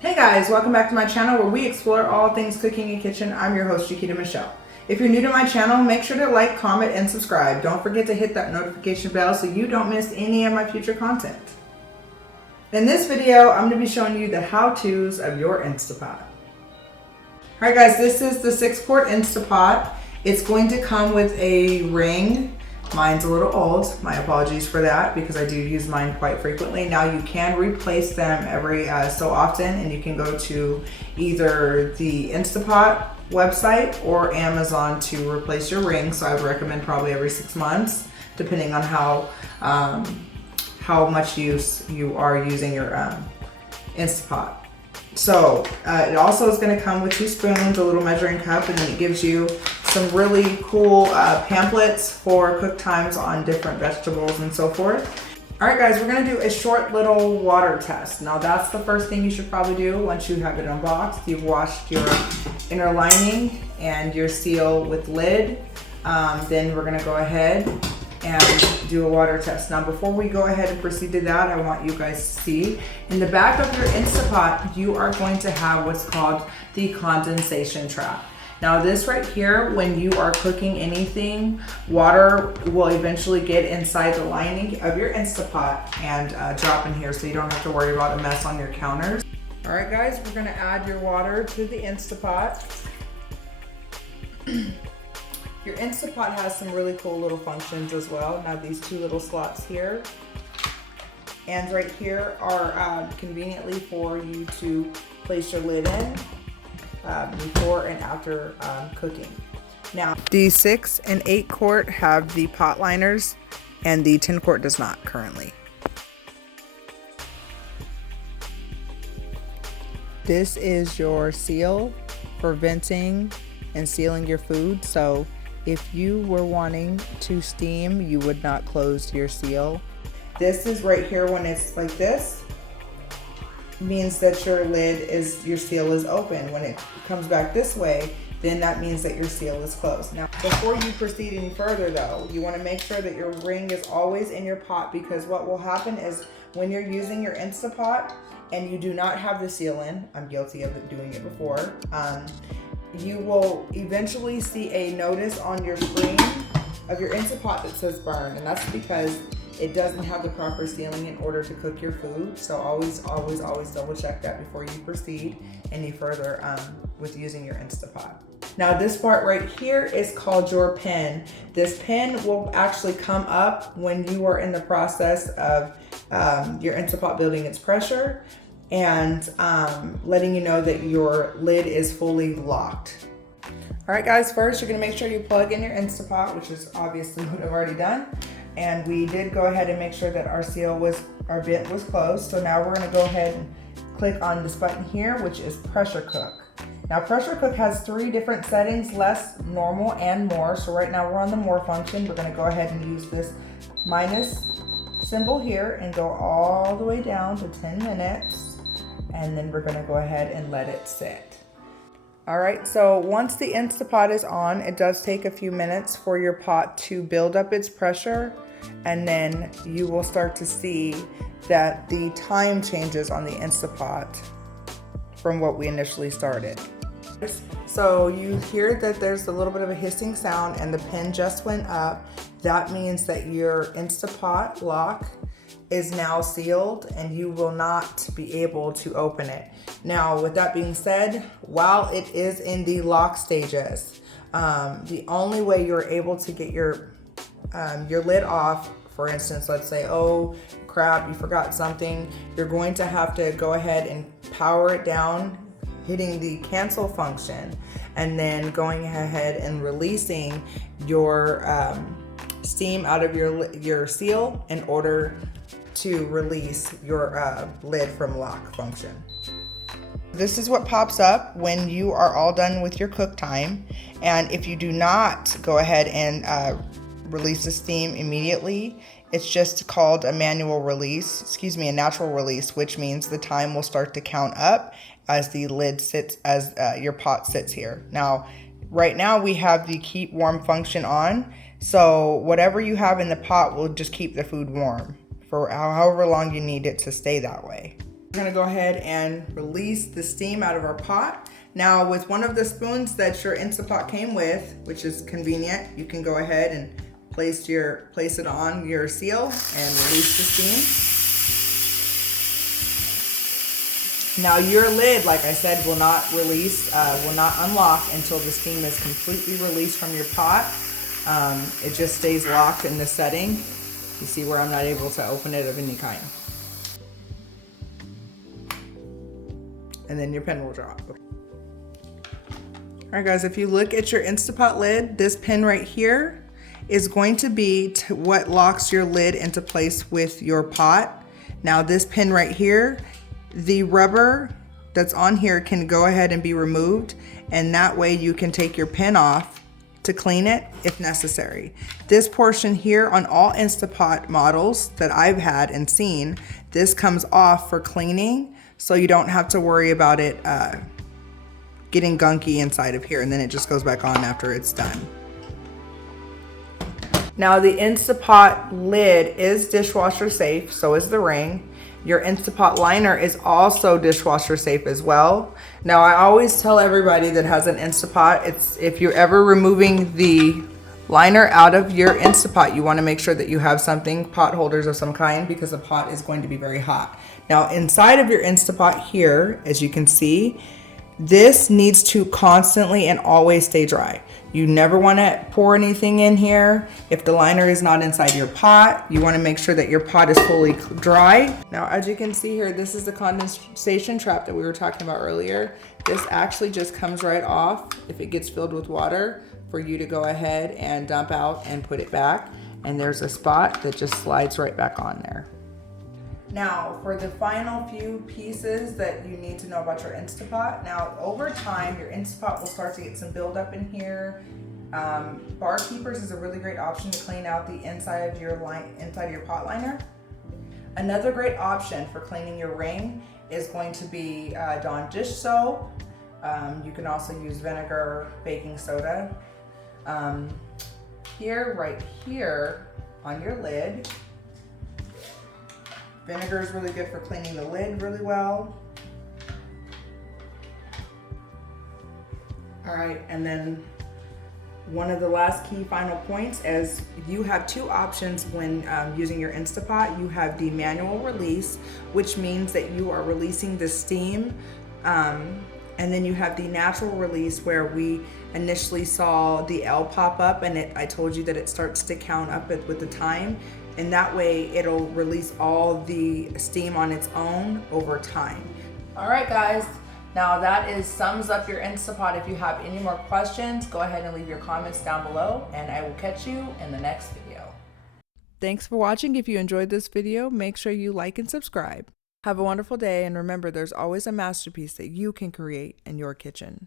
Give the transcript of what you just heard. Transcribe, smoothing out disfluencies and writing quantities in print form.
Hey guys, welcome back to my channel where we explore all things cooking and kitchen. I'm your host, Chiquita Michelle. If you're new to my channel, make sure to like, comment, and subscribe. Don't forget to hit that notification bell so you don't miss any of my future content. In this video, I'm going to be showing you the how-tos of your Instapot. Alright guys, this is the 6-quart Instapot. It's going to come with a ring. Mine's a little old. My apologies for that because I do use mine quite frequently. Now you can replace them every so often, and you can go to either the Instapot website or Amazon to replace your ring. So I would recommend probably every 6 months, depending on how much use you are using your Instapot. So it also is going to come with 2 spoons, a little measuring cup, and then it gives you some really cool pamphlets for cook times on different vegetables and so forth. All right guys, we're going to do a short little water test. Now that's the first thing you should probably do once you have it unboxed. You've washed your inner lining and your seal with lid. Then we're going to go ahead and do a water test. Now before we go ahead and proceed to that, I want you guys to see in the back of your Instapot you are going to have what's called the condensation trap. Now this right here, when you are cooking anything, water will eventually get inside the lining of your Instapot and drop in here, so you don't have to worry about a mess on your counters. All right guys, we're gonna add your water to the Instapot. Your Instapot has some really cool little functions as well. Now these 2 little slots here and right here are conveniently for you to place your lid in before and after cooking. Now the 6 and 8 quart have the pot liners and the 10 quart does not currently. This is your seal for venting and sealing your food. So if you were wanting to steam, you would not close your seal. This is right here when it's like this, means that your seal is open. When it comes back this way, then that means that your seal is closed. Now, before you proceed any further though, you wanna make sure that your ring is always in your pot, because what will happen is when you're using your Instapot and you do not have the seal in, I'm guilty of doing it before, you will eventually see a notice on your screen of your Instapot that says burn, and that's because it doesn't have the proper sealing in order to cook your food. So always double check that before you proceed any further with using your Instapot. Now this part right here is called your pin. This pin will actually come up when you are in the process of your Instapot building its pressure and letting you know that your lid is fully locked. All right guys, first you're gonna make sure you plug in your Instapot, which is obviously what I've already done. And we did go ahead and make sure that our vent was closed. So now we're gonna go ahead and click on this button here, which is pressure cook. Now pressure cook has 3 different settings: less, normal, and more. So right now we're on the more function. We're gonna go ahead and use this minus symbol here and go all the way down to 10 minutes. And then we're gonna go ahead and let it sit. All right, so once the Instapot is on, it does take a few minutes for your pot to build up its pressure, and then you will start to see that the time changes on the Instapot from what we initially started. So you hear that there's a little bit of a hissing sound and the pin just went up. That means that your Instapot lock is now sealed and you will not be able to open it. Now, with that being said, while it is in the lock stages, the only way you're able to get your lid off, for instance, let's say, oh crap, you forgot something, you're going to have to go ahead and power it down, hitting the cancel function, and then going ahead and releasing your steam out of your seal in order to release your lid from lock function. This is what pops up when you are all done with your cook time. And if you do not go ahead and release the steam immediately, it's just called a manual release, a natural release, which means the time will start to count up as the lid sits, as your pot sits here. Now, right now we have the keep warm function on. So whatever you have in the pot will just keep the food warm for however long you need it to stay that way. We're gonna go ahead and release the steam out of our pot. Now with one of the spoons that your Instapot came with, which is convenient, you can go ahead and place it on your seal and release the steam. Now your lid, like I said, will not unlock until the steam is completely released from your pot. It just stays locked in this setting. You see where I'm not able to open it of any kind. And then your pin will drop. All right guys, if you look at your Instapot lid, this pin right here is going to be what locks your lid into place with your pot. Now this pin right here, the rubber that's on here can go ahead and be removed, and that way you can take your pin off to clean it if necessary. This portion here on all Instapot models that I've had and seen, this comes off for cleaning, so you don't have to worry about it getting gunky inside of here, and then it just goes back on after it's done. Now the Instapot lid is dishwasher safe, so is the ring. Your Instapot liner is also dishwasher safe as well. Now I always tell everybody that has an Instapot, if you're ever removing the liner out of your Instapot, you want to make sure that you have pot holders of some kind, because the pot is going to be very hot. Now inside of your Instapot here, as you can see, this needs to constantly and always stay dry. You never want to pour anything in here. If the liner is not inside your pot, you want to make sure that your pot is fully dry. Now, as you can see here, this is the condensation trap that we were talking about earlier. This actually just comes right off if it gets filled with water for you to go ahead and dump out and put it back. And there's a spot that just slides right back on there. Now, for the final few pieces that you need to know about your Instapot. Now, over time, your Instapot will start to get some buildup in here. Bar Keepers is a really great option to clean out the inside of your pot liner. Another great option for cleaning your ring is going to be Dawn dish soap. You can also use vinegar, baking soda. Right here on your lid, vinegar is really good for cleaning the lid really well. All right, and then one of the last key final points is you have two options when using your Instapot. You have the manual release, which means that you are releasing the steam, and then you have the natural release where we initially saw the L pop up, and I told you that it starts to count up with the time. And that way it'll release all the steam on its own over time. All right, guys. Now that sums up your Instapot. If you have any more questions, go ahead and leave your comments down below, and I will catch you in the next video. Thanks for watching. If you enjoyed this video, make sure you like and subscribe. Have a wonderful day, and remember, there's always a masterpiece that you can create in your kitchen.